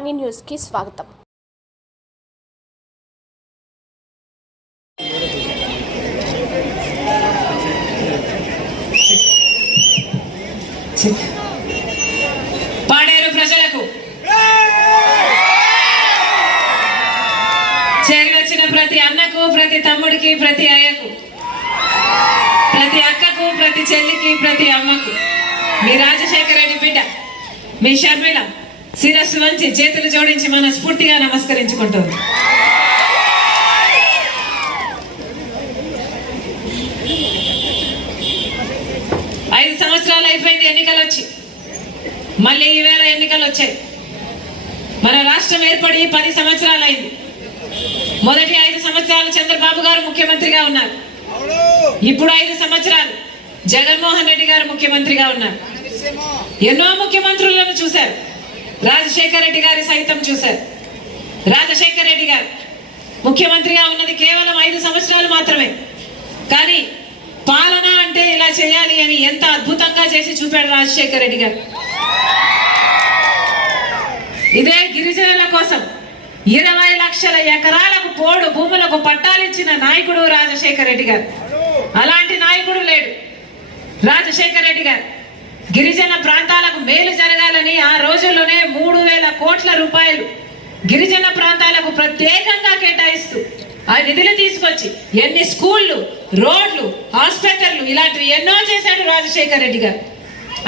Money న్యూస్కి స్వాగతం. పాడేరు ప్రజలకు. చేరివచ్చిన ప్రతి అన్నకు ప్రతి తమ్ముడికి ప్రతి అయ్యకు ప్రతి అక్కకు ప్రతి చెల్లికి ప్రతి అమ్మకు. మీ రాజశేఖర రెడ్డి బిడ్డ మీ షర్మిల శిరస్సు వంచి చేతులు జోడించి మన స్ఫూర్తిగా నమస్కరించుకుంటాం ఐదు సంవత్సరాలు అయిపోయింది ఎన్నికలు వచ్చి. మళ్ళీ ఈవేళ ఎన్నికలు వచ్చాయి. మన రాష్ట్రం ఏర్పడి పది సంవత్సరాలు అయింది. మొదటి ఐదు సంవత్సరాలు చంద్రబాబు గారు ముఖ్యమంత్రిగా ఉన్నారు. ఇప్పుడు ఐదు సంవత్సరాలు జగన్మోహన్ రెడ్డి గారు ముఖ్యమంత్రిగా ఉన్నారు. ఎన్నో ముఖ్యమంత్రులను చూశారు. రాజశేఖర రెడ్డి గారి సైతం చూశారు. రాజశేఖర రెడ్డి గారు ముఖ్యమంత్రిగా ఉన్నది కేవలం ఐదు సంవత్సరాలు మాత్రమే. కానీ పాలన అంటే ఇలా చేయాలి అని ఎంత అద్భుతంగా చేసి చూపాడు రాజశేఖర రెడ్డి గారు. ఇదే గిరిజనుల కోసం ఇరవై లక్షల ఎకరాలకు పోడు భూములకు పట్టాలిచ్చిన నాయకుడు రాజశేఖర రెడ్డి గారు. అలాంటి నాయకుడు లేడు రాజశేఖర రెడ్డి గారు. గిరిజన ప్రాంతాలకు మేలు జరగాలని ఆ రోజుల్లోనే మూడు వేల కోట్ల రూపాయలు గిరిజన ప్రాంతాలకు ప్రత్యేకంగా కేటాయిస్తూ ఆ నిధులు తీసుకొచ్చి ఎన్ని స్కూళ్ళు రోడ్లు హాస్పిటల్లు ఇలాంటివి ఎన్నో చేశాడు రాజశేఖర రెడ్డి గారు.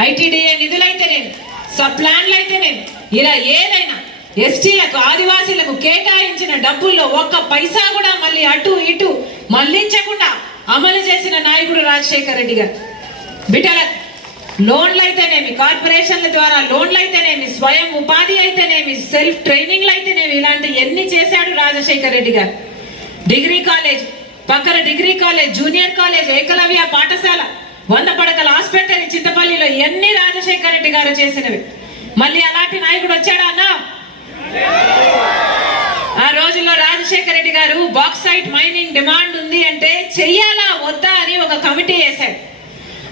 ఐటీడీఏ నిధులైతేనేమి సబ్ ప్లాన్లు అయితేనేమి ఇలా ఏదైనా ఎస్టీలకు ఆదివాసీలకు కేటాయించిన డబ్బుల్లో ఒక్క పైసా కూడా మళ్ళీ అటు ఇటు మళ్ళించకుండా అమలు చేసిన నాయకుడు రాజశేఖర్ రెడ్డి గారు. బిడ్డల లోన్లు అయితేనేమి కార్పొరేషన్ల ద్వారా లోన్లు అయితేనేమి స్వయం ఉపాధి అయితేనేమి? సెల్ఫ్ ట్రైనింగ్లు అయితేనేమి ఇలాంటి ఎన్ని చేశాడు రాజశేఖర రెడ్డి గారు? డిగ్రీ కాలేజ్ పక్కన degree college junior college Ekalavya పాఠశాల వంద పడకల హాస్పిటల్ చింతపల్లిలో ఎన్ని రాజశేఖర రెడ్డి గారు చేసినవి? మళ్ళీ అలాంటి నాయకుడు వచ్చాడా అన్నా? ఆ రోజుల్లో రాజశేఖర రెడ్డి గారు బాక్సైట్ మైనింగ్ డిమాండ్ ఉంది అంటే చెయ్యాలా వద్దా అని ఒక కమిటీ వేశాడు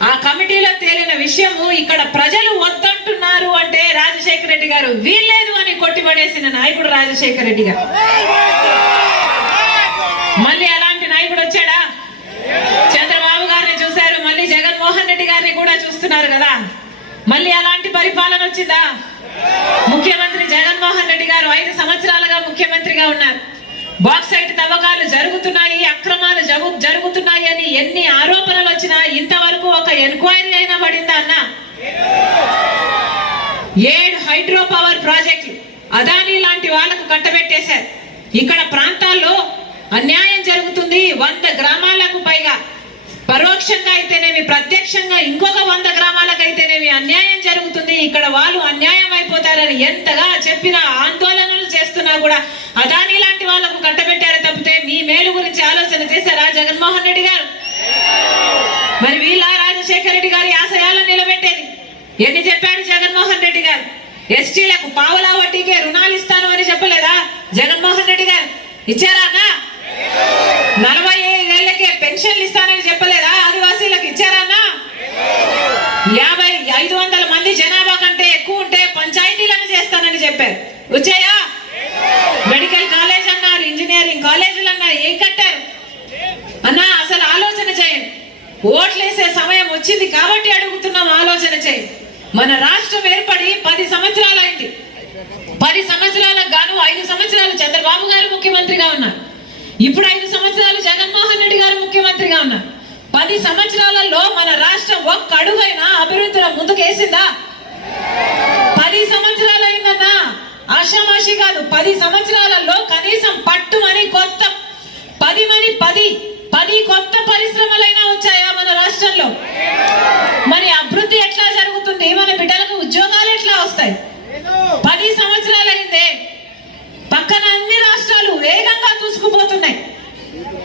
ఆ కమిటీలో తేలిన విషయము ఇక్కడ ప్రజలు వద్దంటున్నారు అంటే రాజశేఖర రెడ్డి గారు వీల్లేదు అని కొట్టిపడేసిన నాయకుడు రాజశేఖర రెడ్డి గారు. మళ్ళీ అలాంటి నాయకుడు వచ్చాడా? చంద్రబాబు గారిని చూశారు మళ్ళీ జగన్మోహన్ రెడ్డి గారిని కూడా చూస్తున్నారు కదా. మళ్ళీ అలాంటి పరిపాలన వచ్చిందా? ముఖ్యమంత్రి జగన్మోహన్ రెడ్డి గారు ఐదు సంవత్సరాలుగా బాక్సైట్ తవ్వకాలు జరుగుతున్నాయి అక్రమాలు జరుగు జరుగుతున్నాయి అని ఎన్ని ఆరోపణలు వచ్చినా ఇంతవరకు ఒక ఎంక్వైరీ అయినా పడిందా అన్న? ఏడు హైడ్రో పవర్ ప్రాజెక్టులు అదానీ లాంటి వాళ్ళకు కట్టబెట్టేశారు. ఇక్కడ ప్రాంతాల్లో అన్యాయం జరుగుతుంది వంద గ్రామాలకు పైగా. పరోక్షంగా అయితేనేమి ప్రత్యక్షంగా ఇంకొక వంద గ్రామాలకు అయితేనేమి అన్యాయం జరుగుతుంది. ఇక్కడ వాళ్ళు అన్యాయం అయిపోతారని ఎంతగా చెప్పినా ఆందోళనలు చేస్తున్నా కూడా అదాని లాంటి వాళ్ళకు కట్టబెట్టారు తప్పితే మీ మేలు గురించి ఆలోచన చేశారా జగన్మోహన్ రెడ్డి గారు. మరి వీళ్ళ రాజశేఖర రెడ్డి గారి ఆశయాలను నిలబెట్టేది. ఎన్ని చెప్పాడు జగన్మోహన్ రెడ్డి గారు? ఎస్టీలకు పావలా వడ్డీకే రుణాలు ఇస్తాను అని చెప్పలేదా జగన్మోహన్ రెడ్డి గారు? ఇచ్చారా అన్నా? నలభై ఐదేళ్ళకే పెన్షన్లు ఇస్తానని చెప్పలేదా ఆదివాసీలకు ఇచ్చారన్నా యాభై ఐదు వందల మంది జనాభా కంటే ఎక్కువ ఉంటే పంచాయతీలను చేస్తానని చెప్పారు. వచ్చాయా? ఓట్లేసే సమయం వచ్చింది కాబట్టి అడుగుతున్నాం ఆలోచన చేయి. మన రాష్ట్రం ఏర్పడి పది సంవత్సరాలు అయింది పది సంవత్సరాలకు గాను ఐదు సంవత్సరాలు చంద్రబాబు గారు ముఖ్యమంత్రిగా ఉన్నారు. ఇప్పుడు ఐదు సంవత్సరాలు జగన్మోహన్ రెడ్డి గారు ముఖ్యమంత్రిగా ఉన్నారు. పది సంవత్సరాలలో మన రాష్ట్రం ఒక్క అడుగైనా అభివృద్ధిలో ముందుకేసిందా? పది సంవత్సరాలు అయిందన్నా ఆషామాషి కాదు పది సంవత్సరాలలో కనీసం పట్టుమని కొత్త పది మని పది పది కొత్త పరిశ్రమలైన రాష్ట్రంలో. మరి అభివృద్ధి ఎట్లా జరుగుతుంది? మన బిడ్డలకు ఉద్యోగాలు ఎట్లా వస్తాయి? పది సంవత్సరాలు అయిందే పక్కన అన్ని రాష్ట్రాలు వేగంగా దూసుకుపోతున్నాయి.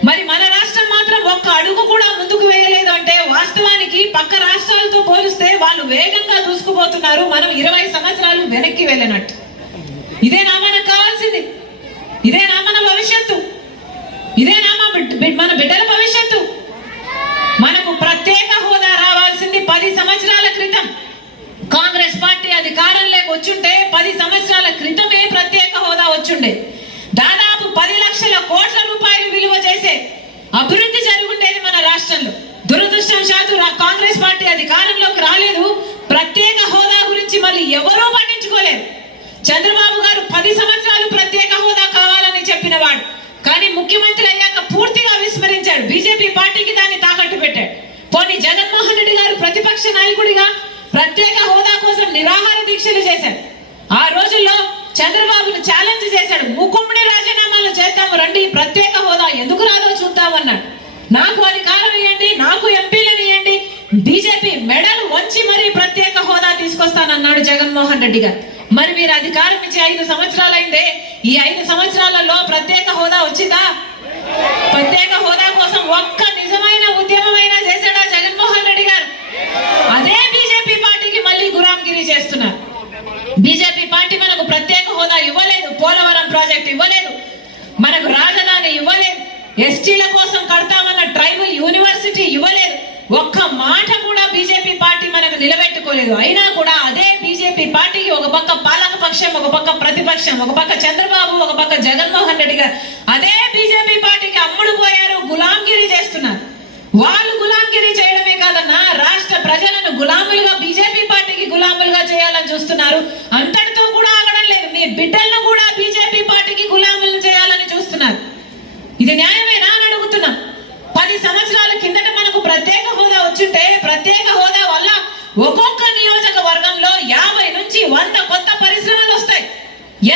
మరి మన రాష్ట్రం మాత్రం ఒక్క అడుగు కూడా ముందుకు వేయలేదు అంటే వాస్తవానికి పక్క రాష్ట్రాలతో పోలిస్తే వాళ్ళు వేగంగా దూసుకుపోతున్నారు. మనం ఇరవై సంవత్సరాలు వెనక్కి వెళ్ళినట్టు. ఇదేనా మనకు కావాల్సింది. ఇదేనా మన భవిష్యత్తు. ఇదేనా మన మన బిడ్డల భవిష్యత్తు మనకు ప్రత్యేక హోదా రావాల్సింది పది సంవత్సరాల క్రితం కాంగ్రెస్ పార్టీ అధికారంలోకి వచ్చుంటే పది సంవత్సరాల క్రితమే ప్రత్యేక వచ్చుండే. దాదాపు పది లక్షల కోట్ల రూపాయలు విలువ చేసే అభివృద్ధి జరుగుండేది మన రాష్ట్రంలో. దురదృష్టవశాత్తు రా- కాంగ్రెస్ పార్టీ అధికారంలోకి రాలేదు. ప్రత్యేక హోదా గురించి మళ్ళీ ఎవరూ పట్టించుకోలేదు. చంద్రబాబు గారు పది సంవత్సరాలు ప్రత్యేక హోదా కావాలని చెప్పిన వాడు. కానీ ముఖ్యమంత్రి అయ్యాక పూర్తిగా విస్మరించాడు. బీజేపీ పార్టీకి దాన్ని తాకట్టు పెట్టాడు. పోనీ జగన్మోహన్ రెడ్డి గారు ప్రతిపక్ష నాయకుడిగా ప్రత్యేక హోదా కోసం నిరాహార దీక్షలు చేశారు. ఆ రోజుల్లో చంద్రబాబును ఛాలెంజ్ చేశాడు. ముక్కుమ్మడి రాజీనామాలు చేద్దాము రండి. ప్రత్యేక హోదా ఎందుకు రాదో చూద్దామన్నాడు. నాకు అధికారం ఇవ్వండి నాకు ఎంపీలను ఇవ్వండి. బీజేపీ మెడలు వంచి మరీ ప్రత్యేక హోదా తీసుకొస్తానన్నాడు జగన్మోహన్ రెడ్డి గారు. మరి మీరు అధికారం ఇచ్చి ఐదు సంవత్సరాలైందే. ఈ ఐదు సంవత్సరాలలో ప్రత్యేక హోదా వచ్చిందా? ప్రత్యేక హోదా కోసం ఒక్క నిజమైన ఉద్యమం చేశాడా జగన్మోహన్ రెడ్డి గారు అదే బీజేపీ పార్టీకి మళ్ళీ గులాంగిరి చేస్తున్నారు బీజేపీ పార్టీ మనకు ప్రత్యేక హోదా ఇవ్వలేదు. పోలవరం ప్రాజెక్ట్ ఇవ్వలేదు. మనకు రాజధాని ఇవ్వలేదు. ఎస్టీల కోసం కడతామన్న ట్రైబల్ యూనివర్సిటీ ఇవ్వలేదు. ఒక్క మాట కూడా బీజేపీ పార్టీ మనకు నిలబెట్టుకోలేదు. అయినా కూడా అదే బీజేపీ పార్టీకి ఒక పక్క పాలక పక్షం ఒక పక్క ప్రతిపక్షం ఒక పక్క చంద్రబాబు ఒక పక్క జగన్మోహన్ రెడ్డి గారు అదే బీజేపీ పార్టీకి అమ్ముడు పోయారు గులాంగిరి చేస్తున్నారు. వాళ్ళు గులాంగిరి చేయడమే కాదన్నా రాష్ట్ర ప్రజలను గులాములుగా బీజేపీ పార్టీకి గులాములుగా చేయాలని చూస్తున్నారు. అంతటితో కూడా ఆగడం లేదు. మీ బిడ్డలను కూడా బీజేపీ పార్టీకి గులాములను చేయాలని చూస్తున్నారు. ఇది న్యాయమేనా అని అడుగుతున్నాం. పది సంవత్సరాల కిందట మనకు ప్రత్యేక హోదా వచ్చింటే ప్రత్యేక హోదా వల్ల ఒక్కొక్క నియోజకవర్గంలో యాభై నుంచి వంద కొత్త పరిశ్రమలు వస్తాయి.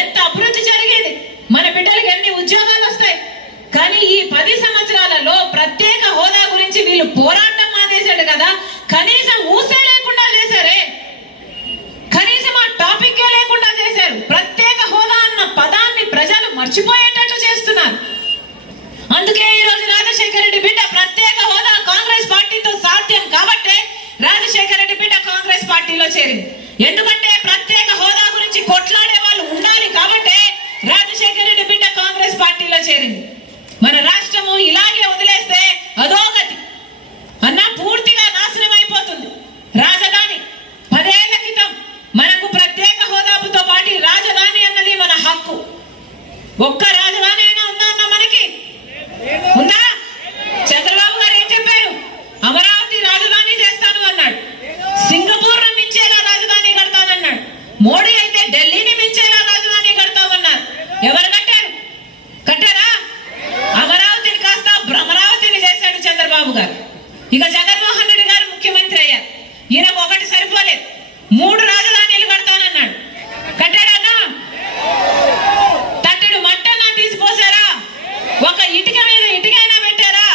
ఎంత అభివృద్ధి జరిగేది? మన బిడ్డలకు ఎన్ని ఉద్యోగాలు వస్తాయి? కానీ ఈ పది సంవత్సరాలలో ప్రత్యేక హోదా గురించి వీళ్ళు పోరాటం మానేశాడు కదా కనీసం ఊసే లేకుండా చేశారే కనీసం ఆ టాపిక్ లేకుండా చేశారు ప్రత్యేక హోదా అన్న పదాన్ని ప్రజలు మర్చిపోయేటట్టు చేస్తున్నారు అందుకే ఈ రోజు రాజశేఖర రెడ్డి బిడ్డ ప్రత్యేక హోదా కాంగ్రెస్ పార్టీతో సాధ్యం కాబట్టే రాజశేఖర రెడ్డి బిడ్డ కాంగ్రెస్ పార్టీలో చేరింది. ఎందుకంటే ప్రత్యేక హోదా గురించి కొట్లాడే వాళ్ళు ఉండాలి కాబట్టే రాజశేఖర రెడ్డి బిడ్డ కాంగ్రెస్ పార్టీలో చేరింది మన రాష్ట్రము ఇలాగే వదిలేస్తే అధోగతి అన్న పూర్తిగా నాశనం అయిపోతుంది రాజధాని పదేళ్ళ క్రితం మనకు ప్రత్యేక హోదాతో పాటు రాజధాని అన్నది మన హక్కు ఒక్క రాజధాని అయినా ఉందా అన్న మనకి ఉందా చంద్రబాబు గారు ఏం చెప్పారు అమరావతి రాజధాని చేస్తాను అన్నాడు సింగపూర్ మించేలా రాజధాని కడతానన్నాడు మోడీ అయితే ఢిల్లీని మించేలా రాజధాని కడతామన్నారు ఎవరు కట్టారు కట్టారా అమరావతిని కాస్త భ్రమరావతిని చేశాడు చంద్రబాబు గారు ఇక జగన్మోహన్ రెడ్డి గారు ముఖ్యమంత్రి అయ్యారు ఈయనకు ఒకటి సరిపోలేదు మూడు రాజధానులు కడతానన్నాడు కట్టాడన్నా తట్టెడు మట్టన్నా తీసిపోసారా ఒక ఇటుక మీద ఇటుకైనా పెట్టారా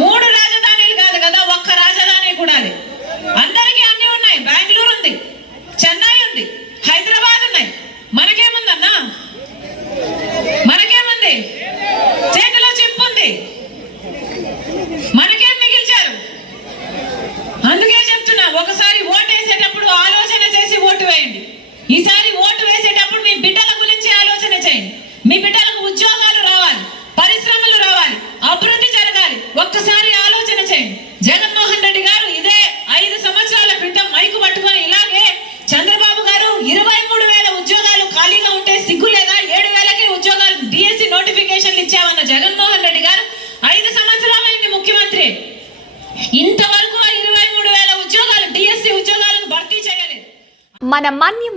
మూడు రాజధానులు కాదు కదా ఒక్క రాజధాని కూడా లేదు అందరికీ అన్ని ఉన్నాయి బెంగళూరు ఉంది చెన్నై ఉంది హైదరాబాద్ ఉన్నాయి మనకేముందన్నా మనకేముంది చేతిలో చెప్పు ఉంది మనకేం మిగిల్చారు అందుకే చెప్తున్నా ఒకసారి ఓటు వేసేటప్పుడు ఆలోచన చేసి ఓటు వేయండి ఈసారి ఓటు వేసేటప్పుడు మీ బిడ్డల గురించి ఆలోచన చేయండి. మీ బిడ్డలకు ఉద్యోగాలు రావాలి పరిశ్రమలు రావాలి అభివృద్ధి జరగాలి. ఒక్కసారి ఆలోచన చేయండి. జగన్మోహన్ రెడ్డి గారు ఇదే ఐదు సంవత్సరాల క్రితం మైకు పట్టుకొని ఇలాగే చంద్రబాబు గారు ఇరవై మూడు వేల ఉద్యోగాలు ఖాళీగా ఉంటే సిగ్గు లేదా? ఏడు వేలకి ఉద్యోగాలు డిఎస్సి నోటిఫికేషన్లు ఇచ్చామన్న జగన్మోహన్ రెడ్డి గారు ఐదు సంవత్సరాలైంది ముఖ్యమంత్రి. ఇంతవరకు ఇరవై మూడు వేల ఉద్యోగాలు డిఎస్సి ఉద్యోగాలను భర్తీ చేయలేదు. మన మన్యం